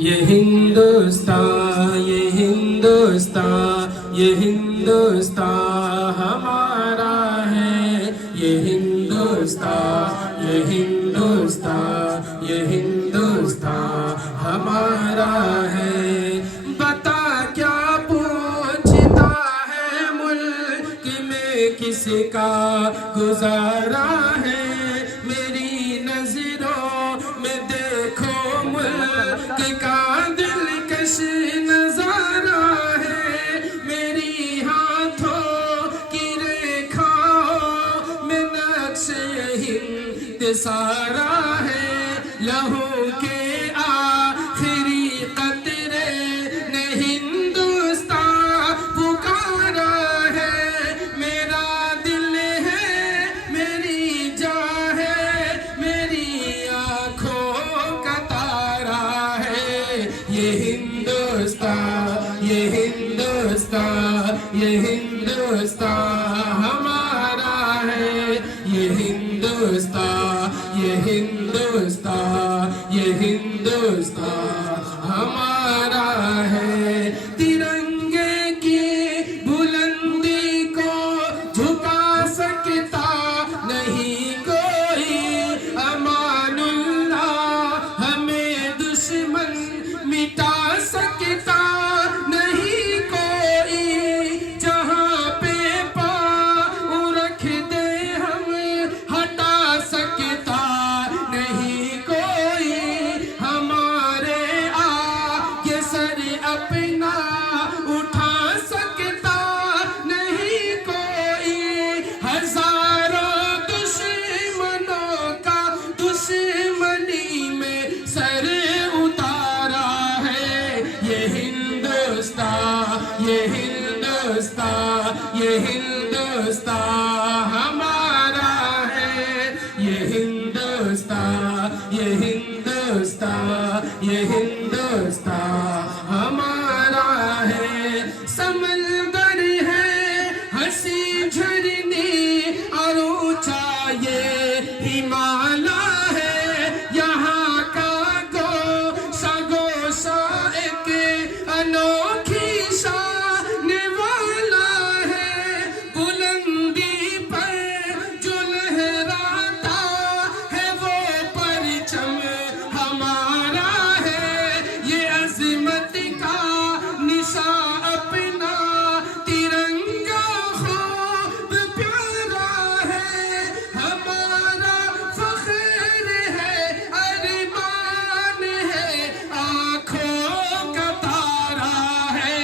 یہ ہندوستان، یہ ہندوستان، یہ ہندوستان ہمارا ہے، یہ ہندوستان، یہ ہندوستان، یہ ہندوستان ہمارا ہے۔ بتا کیا پوچھتا ہے ملک میں کس کا گزارا ہے، میری نظروں میں دیکھو ملک کا دلکش نظارہ ہے، میری ہاتھوں کی ریکھاؤں میں نقش ہند سارا ہے، لہو کے آخری قطرے نے ہندوستان پکارا ہے، میرا دل ہے میری جان ہے میری آنکھوں کا تارا ہے، یہ ہندوستان، یہ ہندوستان، یہ ہندوستان ہمارا ہے، یہ ہندوستان، یہ ہندوستان، یہ ہندوستان ہمارا ہے۔ ترنگے کی بلندی کو جھکا سکتا نہیں کوئی، امان اللہ ہمیں دشمن مٹا سکتا نہیں کوئی، جہاں پہ پاؤں رکھ دے ہم ہٹا سکتا نہیں کوئی، ہمارے آگے سر اپنا اٹھا سکتا نہیں کوئی، ہزاروں دشمنوں کا دشمنی میں سر اتارا ہے، یہ ہندوستان، یہ ہندوستان، یہ ہندوستان ہمارا ہے، یہ ہندوستان، یہ ہندوستان، یہ ہندوستان ہمارا ہے۔ سمندر ہے ہنسی جھرنی اور اونچا یہ ہمالا ہے، یہاں کا گوشہ گوشہ ایک انوکھی شان والا ہے، بلندی پر جو لہراتا ہے وہ پرچم ہمارا ہے، یہ عظمت کا نشان اپنا ترنگا خوب پیارا ہے، ہمارا فخر ہے ارمان ہے آنکھوں کا تارا ہے،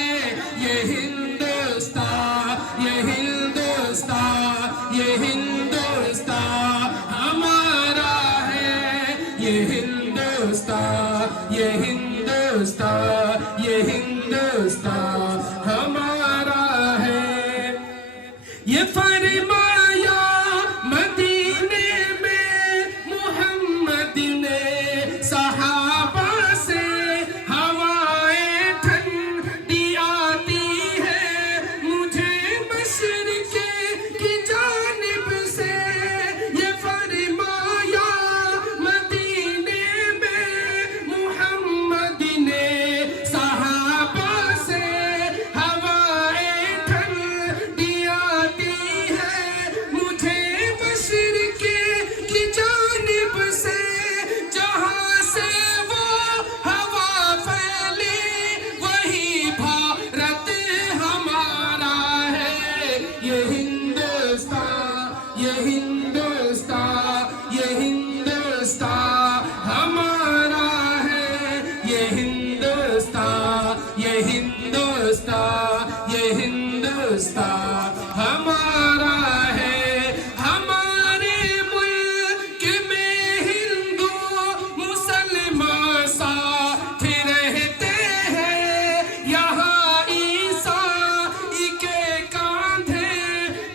یہ ہندوستان، یہ ہندوستان، یہ ہندوستان ہمارا ہے، یہ ہندوستان، یہ ہندوستان، یہ ہندوستان ہمارا ہے۔ یہ فرمایا مدینے میں محمد نے صحابہ سے، ہوائیں ٹھنڈی آتی ہے مجھے مشرق کی جانب سے، یہ فرمایا مدینے میں محمد نے صحابہ سے، ہوائیں ٹھنڈی آتی ہے مجھے مشرق کی جانب سے، جہاں سے وہ ہوا پھیلی وہی بھارت ہمارا ہے، یہ ہندوستان، یہ ہندوستان، یہ ہندوستان ہمارا ہے، یہ ہندوستان، یہ ہندوستان، یہ ہندوستان ہمارا ہے۔ ہمارے ملک میں ہندو مسلمان ساتھ رہتے ہیں، یہاں عیسائی کے کاندھے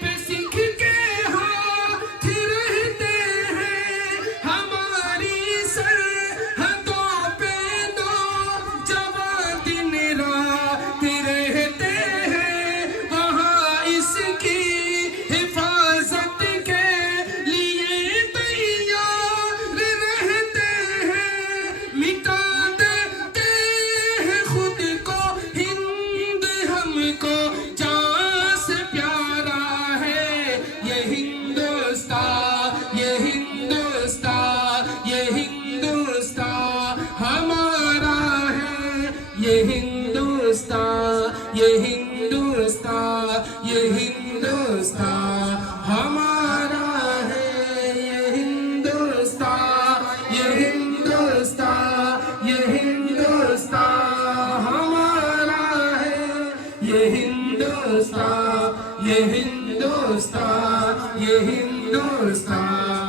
پہ سکھ کے ہاتھ رہتے ہیں، ہماری سرحدوں پہ نوجوان دن رات رہتے ہیں، وہاں اس ہندوستان ہمارا ہے، یہ ہندوستان، یہ ہندوستان، یہ ہندوستان ہمارا ہے، یہ ہندوستان، یہ ہندوستان، یہ ہندوستان